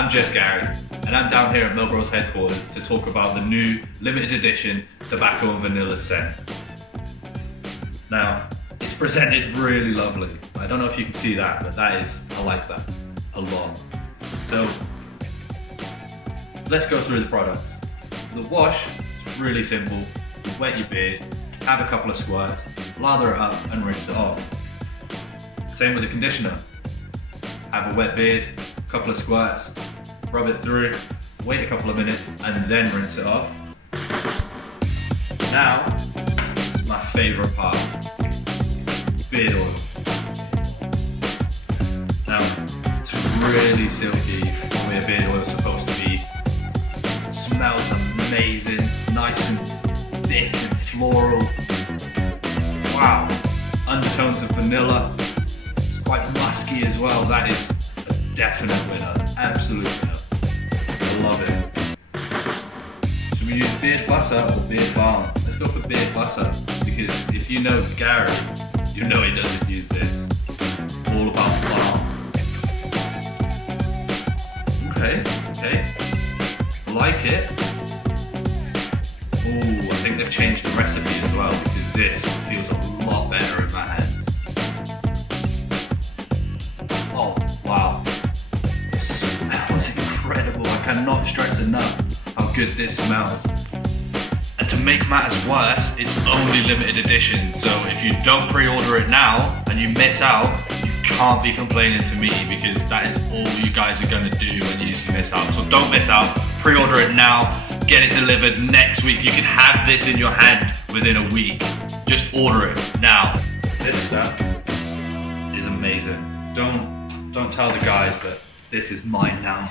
I'm just Gary, and I'm down here at Milbro's headquarters to talk about the new limited edition tobacco and vanilla scent. Now, it's presented really lovely. I don't know if you can see that, but I like that a lot. So, let's go through the products. The wash is really simple. You wet your beard, have a couple of squirts, lather it up and rinse it off. Same with the conditioner. Have a wet beard, a couple of squirts, rub it through, wait a couple of minutes and then rinse it off. Now, it's my favourite part, beard oil. Now, it's really silky the way a beard oil is supposed to be. It smells amazing, nice and thick and floral. Wow, undertones of vanilla. It's quite musky as well. That is a definite winner, absolute winner. I love it. Should we use beard butter or beard balm? Let's go for beard butter, because if you know Gary, you know he doesn't use this. All about balm. Okay, I like it. Ooh, I think they've changed the recipe as well, because this feels a lot better in my hands. Oh, wow. The smell is incredible. I cannot stress enough how good this smells. And to make matters worse, it's only limited edition. So if you don't pre-order it now and you miss out, you can't be complaining to me, because that is all you guys are going to do when you miss out. So don't miss out. Pre-order it now. Get it delivered next week. You can have this in your hand within a week. Just order it now. This stuff is amazing. Don't tell the guys, but this is mine now.